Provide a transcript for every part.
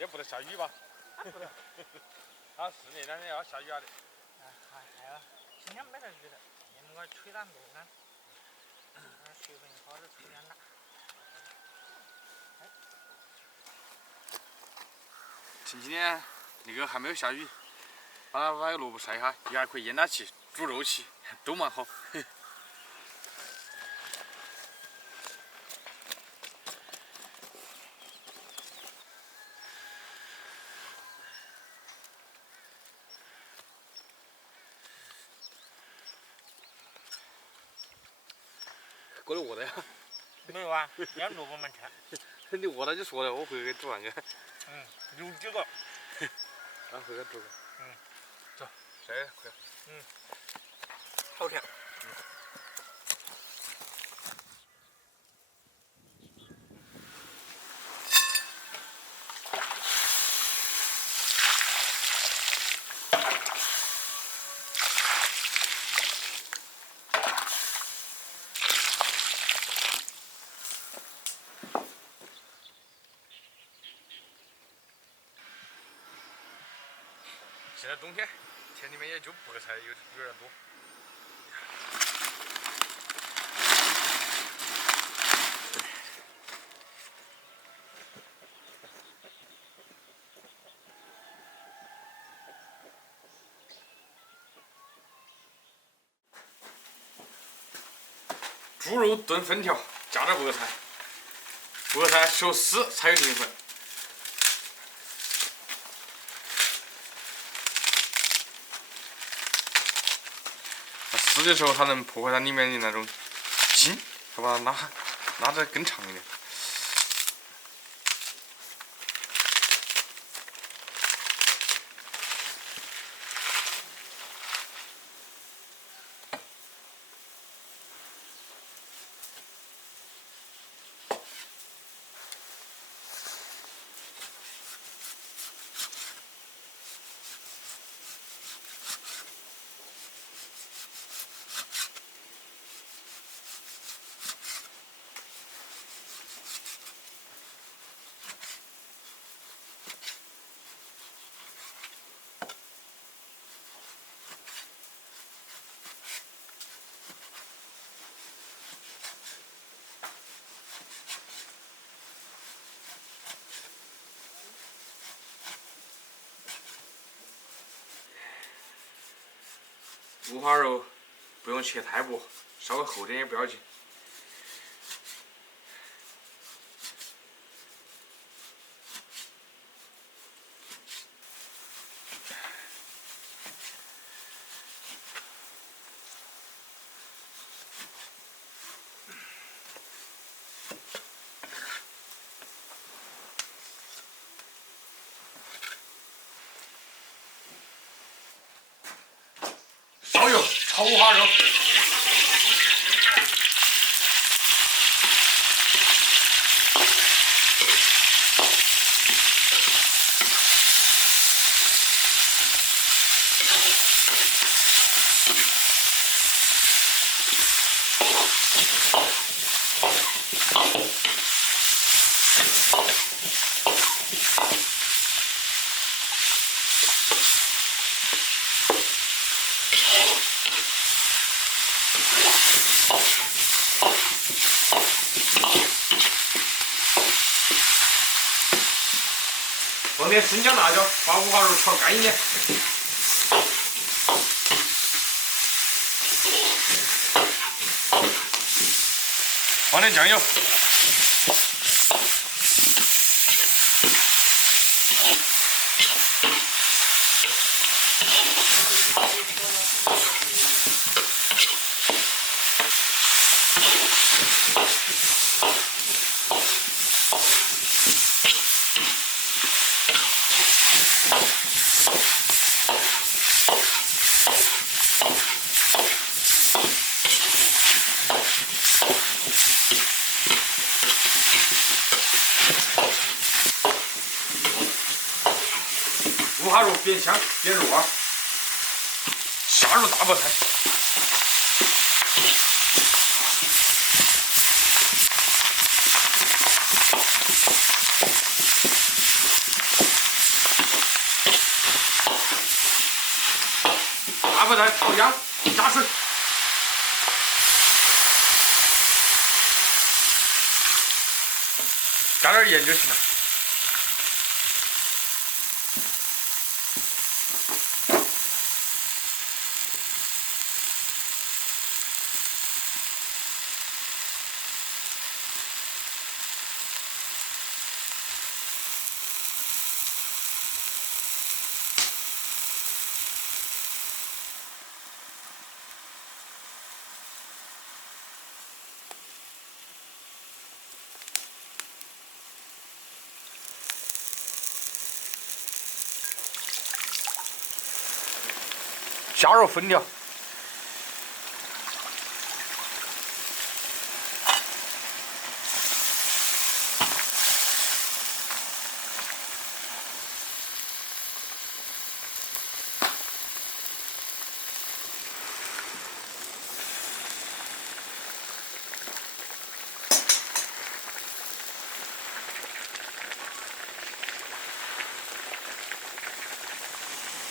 也不得下雨吧？不得。他是那两天要下雨的。还有，今天没得雨的，你们个吹得够呢。水分好是吹点大。前几天那个还没有下雨，把那萝卜晒一下，也还可以腌它去煮肉去，都蛮好。过来饿的呀？没有啊，要萝卜们吃。你饿了就说了，我回去给煮那个。有几个。啊，回去煮。走，晒快。好吃。现在冬天，田里面也就白菜有点多。猪肉炖粉条，加点白菜，白菜熟丝才有灵魂。撕的时候它能破坏它里面的那种筋，它把它拉得更长一点。五花肉不用切太薄，稍微厚点也不要紧。烧油炒五花肉。放点生姜辣椒，把五花肉炒干一点。放点酱油。五花肉变香变入味，下入大白菜。不再倒压加水。加点盐就行了。虾肉分掉。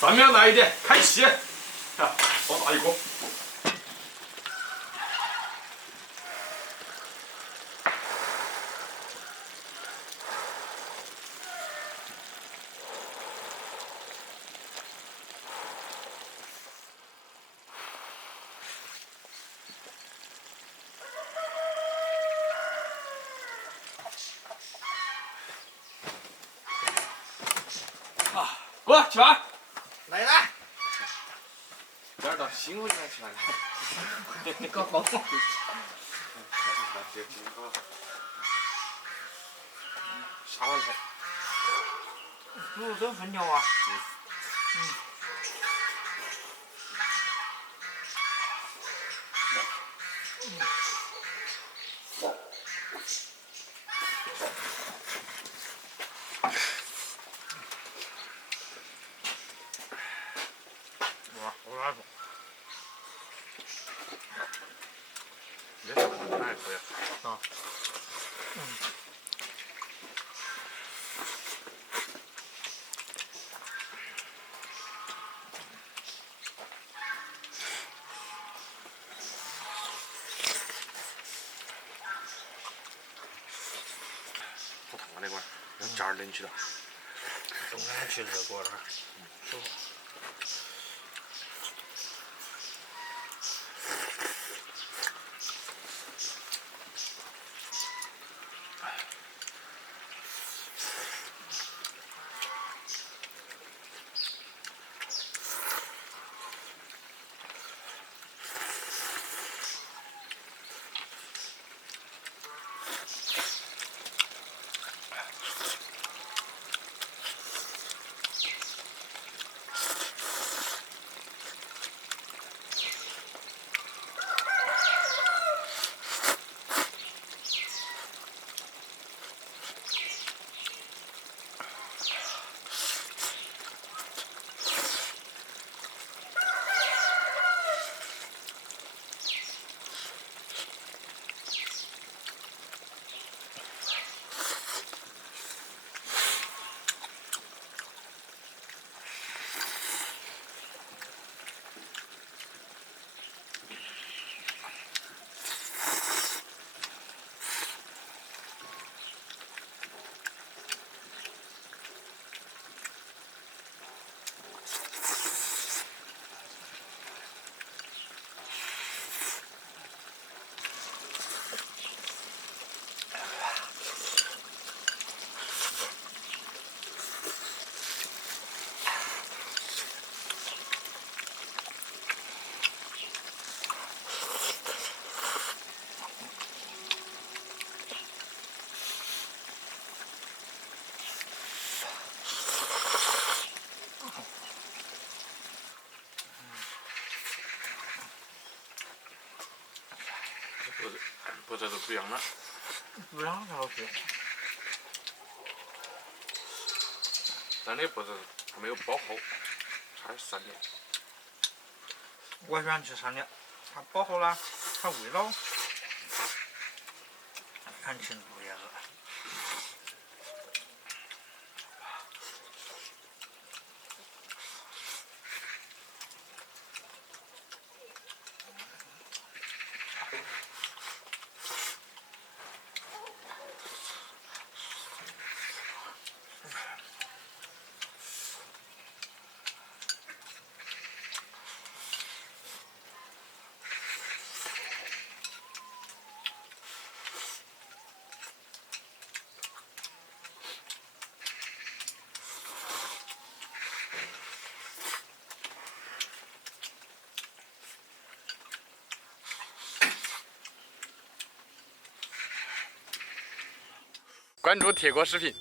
上面来一点，开气。 放大一锅。啊，过去吧。来啦！ 这儿到新屋里面去了。搞好。啥玩意？猪肉真分条啊！哇，好拉手。这小可爱可以。啊。好烫啊那碗，要加点冷气了。中间去热锅那儿。不这都不一样了。不让才好吃。咱的不是还没有包好，差点3年。我喜欢吃3年，它包好了，它味道很清楚也是。关注铁锅视频。